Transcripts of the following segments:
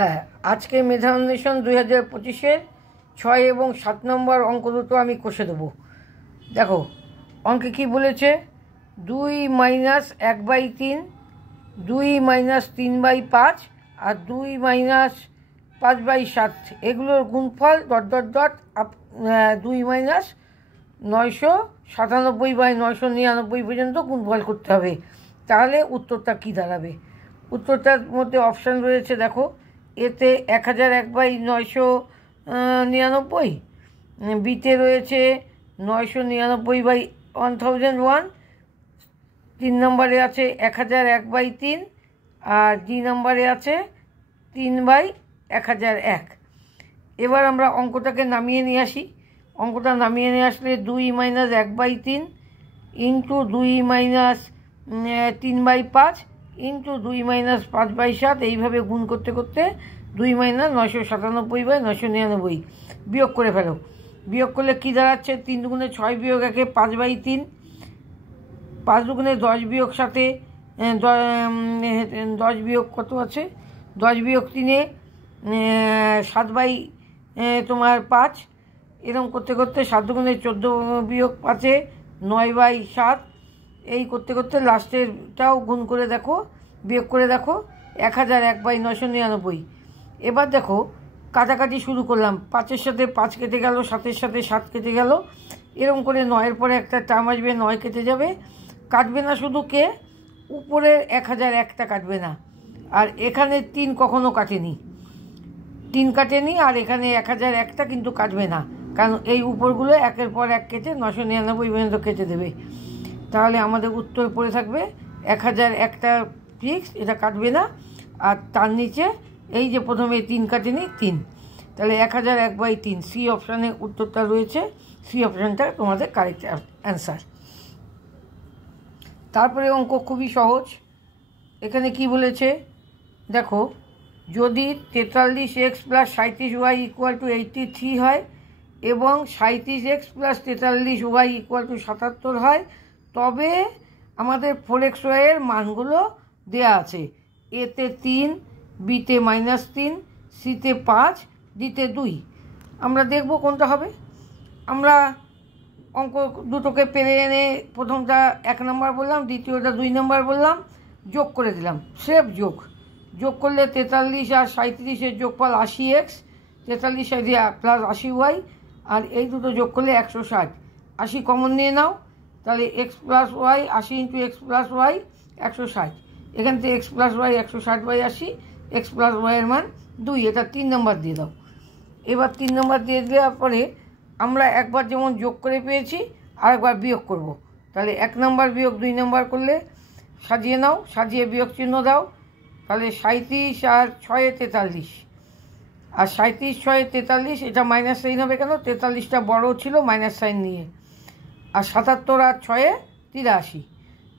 হ্যাঁ, আজকে মেধা অন্বেষণ 2025-এর 6 এবং 7 নম্বর অঙ্ক দুটো আমি কষে দেবো। দেখো অঙ্কে কি বলেছে, 2 - 1/3, 2 - 3/5 আর 2 - 5/7 এগুলোর গুণফল ... 2 - 997/999 পর্যন্ত গুণফল করতে হবে। তাহলে উত্তরটা কি দাঁড়াবে? উত্তরটার মধ্যে অপশান রয়েছে, দেখো এতে 1001/999, বিতে রয়েছে 999/1001, 3 নম্বরে আছে 1001/3 আর ডি নম্বরে আছে 3/1001। এবার আমরা অঙ্কটাকে নামিয়ে নিয়ে আসি। অঙ্কটা নামিয়ে নিয়ে আসলে 2 - 1/3 ইন্টু 2 - 3/5 ইন্টু 2 - 5/7, এইভাবে গুণ করতে করতে 2 - 997/999 বিয়োগ করে ফেলো। বিয়োগ করলে কী দাঁড়াচ্ছে? 3 দুগুণে 6 বিয়োগ 1 5/3, 5 দুগুণে 10 বিয়োগ 7, 10 বিয়োগ কত আছে, 10 বিয়োগ 3 7/5, এরকম করতে করতে 7 দুগুণে 14 বিয়োগ 5 9/7, এই করতে করতে লাস্টেরটাও গুণ করে দেখো, বিয়োগ করে দেখো 1001/999। এবার দেখো কাটাকাটি শুরু করলাম, 5-এর সাথে 5 কেটে গেল, 7-এর সাথে 7 কেটে গেল, এরকম করে 9-এর পরে একটা টার্ম আসবে, 9 কেটে যাবে। কাটবে না শুধু কে, উপরে 1001টা কাটবে না, আর এখানে 3 কখনো কাটেনি, 3 কাটেনি, আর এখানে 1001টা কিন্তু কাটবে না, কারণ এই উপরগুলো একের পর এক কেটে 999 পর্যন্ত কেটে দেবে। তাহলে আমাদের উত্তর পড়ে থাকবে 1001টা ফিক্স, এটা কাটবে না। আর তার নিচে এই যে প্রথমে 3 কাটেনি, 3, তাহলে 1001/3 সি অপশানে উত্তরটা রয়েছে। সি অপশানটা তোমাদের কারেক্ট অ্যান্সার। তারপরে অঙ্ক খুবই সহজ। এখানে কি বলেছে দেখো, যদি 43x + 37y = 83 হয় এবং 37x + 43y = 77 হয়, তবে আমাদের 4xy এর মানগুলো দেয়া আছে। এতে 3, বিতে -3, সিতে 5, ডিতে 2। আমরা দেখব কোনটা হবে। আমরা অঙ্ক দুটোকে পেরে এনে প্রথমটা 1 নম্বর বললাম, দ্বিতীয়টা 2 নম্বর বললাম, যোগ করে দিলাম। স্রেফ যোগ করলে 43 আর 37-এর যোগফল 80x, 43 + 80y, আর এই দুটো যোগ করলে 160। 80 কমন নিয়ে নাও, তাহলে x + y, 80 × x + y 160। এখান থেকে x + y 160/80, x + y এর মান 2, এটা 3 নম্বর দিয়ে দাও। এবার 3 নম্বর দিয়ে দেওয়ার পরে আমরা একবার যেমন যোগ করে পেয়েছি আরেকবার বিয়োগ করব। তাহলে 1 নম্বর বিয়োগ 2 নম্বর করলে সাজিয়ে নাও, সাজিয়ে বিয়োগ চিহ্ন দাও। তাহলে 37 আর 6 43, আর 37 6 43, এটা মাইনাস সাইন হবে কেন, 43টা বড় ছিল মাইনাস সাইন নিয়ে, আর 77 আর 6 83,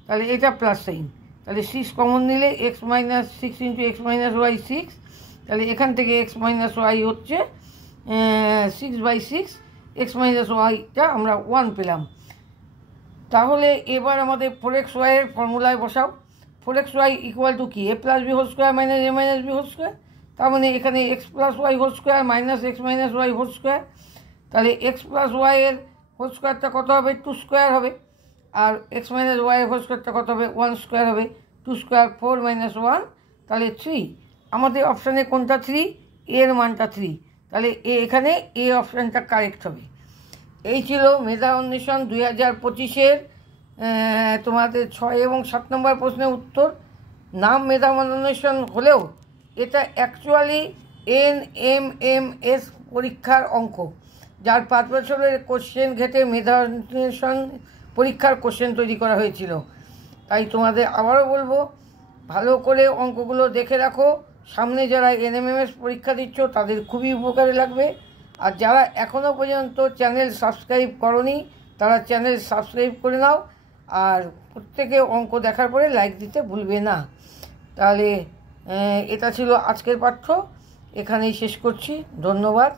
তাহলে এটা প্লাস সাইন। তাহলে 6 কমন নিলে x - 6 × x - y 6, তাহলে এখান থেকে x - y হচ্ছে 6/6, x - yটা আমরা 1 পেলাম। তাহলে এবার আমাদের 4xy এর ফর্মুলায় বসাও। 4xy = কি, a + b² - a - b²। তার মানে এখানে x + y² - x - y²। তাহলে x + y এর হোল স্কোয়ারটা কত হবে, 2² হবে, আর x - y এর হোল স্কোয়ারটা কত হবে, 1² হবে। 2² 4 - 1, তাহলে 3। আমাদের অপশানে কোনটা 3, এর মানটা 3, তাহলে এখানে এ অপশানটা কারেক্ট হবে। এই ছিল মেধা অন্বেষণ 2025-এর তোমাদের 6 এবং 7 নম্বর প্রশ্নের উত্তর। নাম মেধা অন্বেষণ হলেও এটা অ্যাকচুয়ালি NMMS পরীক্ষার অঙ্ক, যার 5 বছরের কোশ্চেন ঘেটে মেধা অন্বেষণ পরীক্ষার কোশ্চেন তৈরি করা হয়েছিল। তাই তোমাদের আবারও বলবো, ভালো করে অঙ্কগুলো দেখে রাখো। সামনে যারা NMMS পরীক্ষা দিচ্ছ তাদের খুবই উপকারে লাগবে। আর যারা এখনও পর্যন্ত চ্যানেল সাবস্ক্রাইব করনি তারা চ্যানেল সাবস্ক্রাইব করে নাও, আর প্রত্যেকে অঙ্ক দেখার পরে লাইক দিতে ভুলবে না। তাহলে এটা ছিল আজকের পাঠ্য, এখানেই শেষ করছি। ধন্যবাদ।